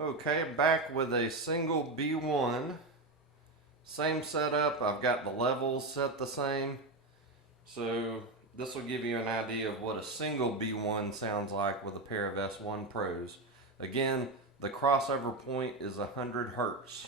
Okay, back with a single B1. Same setup. I've got the levels set the same. So this will give you an idea of what a single B1 sounds like with a pair of S1 Pros. Again, the crossover point is 100 Hertz.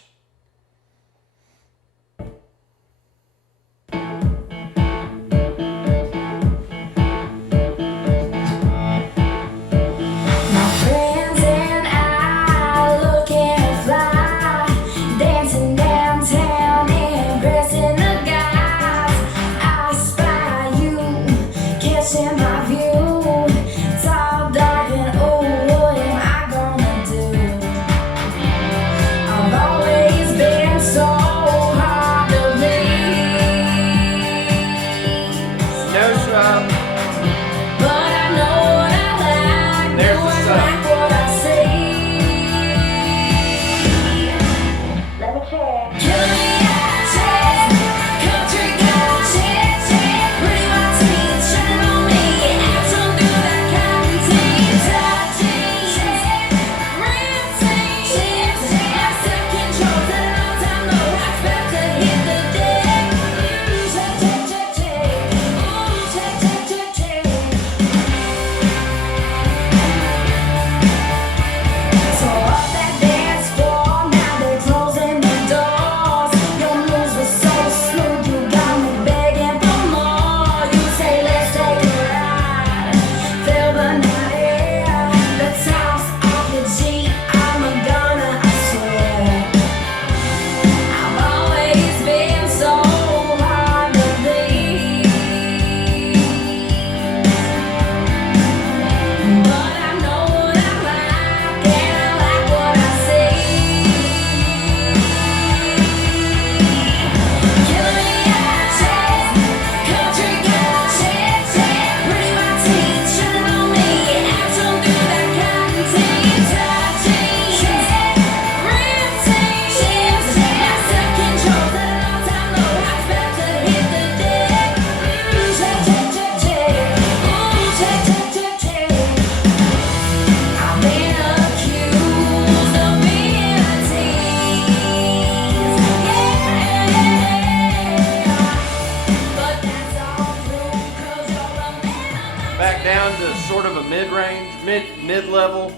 Back down to sort of a mid-range, mid-level.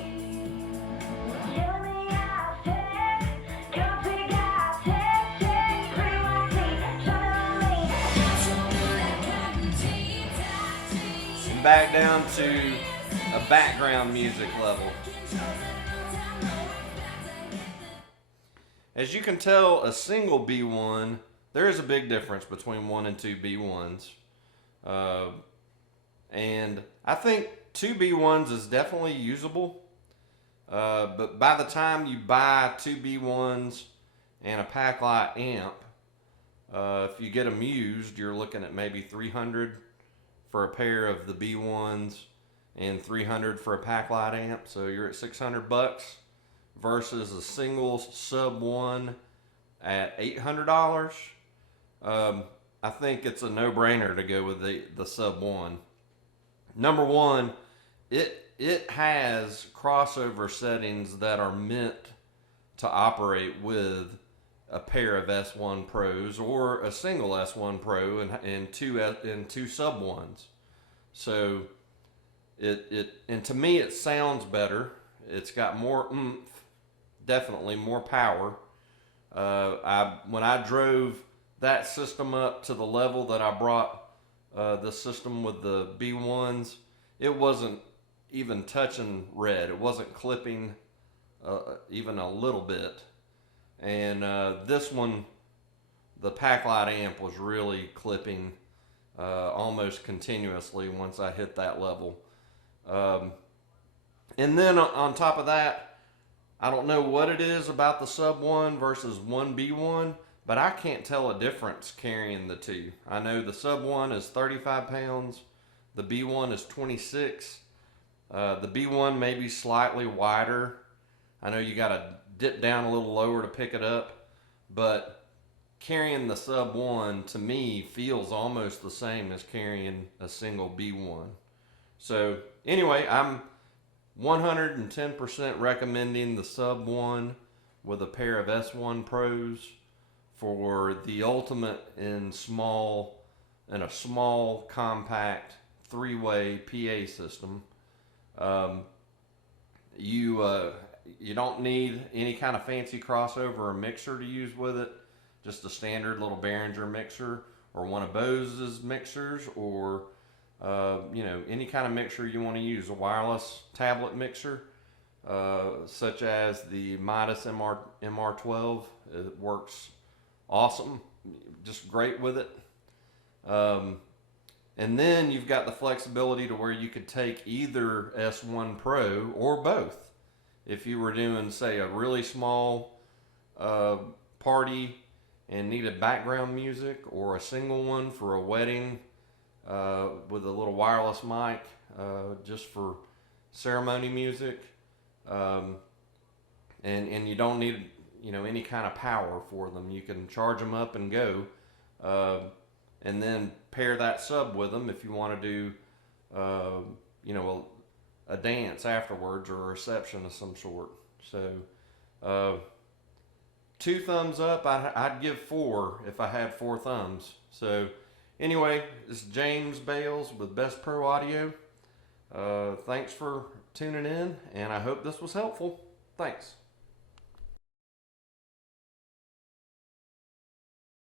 Back down to a background music level. As you can tell, a single B1, there is a big difference between 1 and 2 B1s. And I think 2 B1s is definitely usable. But by the time you buy 2 B1s and a Packlite amp, if you get them used, you're looking at maybe $300 for a pair of the B1s and $300 for a Packlite amp. So you're at $600 versus a single sub 1 at $800. I think it's a no-brainer to go with the sub 1. Number one, it has crossover settings that are meant to operate with a pair of S1 Pros or a single S1 Pro and two sub 1s. So and to me it sounds better. It's got more oomph, definitely more power. When I drove that system up to the level that I brought the system with the B1s, it wasn't even touching red. It wasn't clipping even a little bit. And this one, the Packlite amp, was really clipping almost continuously once I hit that level. And then on top of that, I don't know what it is about the sub 1 versus 1 B1, but I can't tell a difference carrying the two. I know the sub 1 is 35 pounds, the B1 is 26. The B1 may be slightly wider. I know you gotta dip down a little lower to pick it up, but carrying the sub 1 to me feels almost the same as carrying a single B1. So anyway, 110% recommending the Sub 1 with a pair of S1 Pros for the ultimate in a small compact three-way PA system. You don't need any kind of fancy crossover or mixer to use with it. Just a standard little Behringer mixer or one of Bose's mixers, or any kind of mixer you want to use. A wireless tablet mixer, such as the Midas MR12. It works awesome, just great with it. And then you've got the flexibility to where you could take either S1 Pro or both. If you were doing, say, a really small party and needed background music, or a single one for a wedding with a little wireless mic just for ceremony music, and you don't need any kind of power for them. You can charge them up and go, and then pair that sub with them if you want to do a dance afterwards or a reception of some sort. So 2 thumbs up. I'd give 4 if I had 4 thumbs. So anyway, this is James Bales with Best Pro Audio. Thanks for tuning in, and I hope this was helpful. Thanks.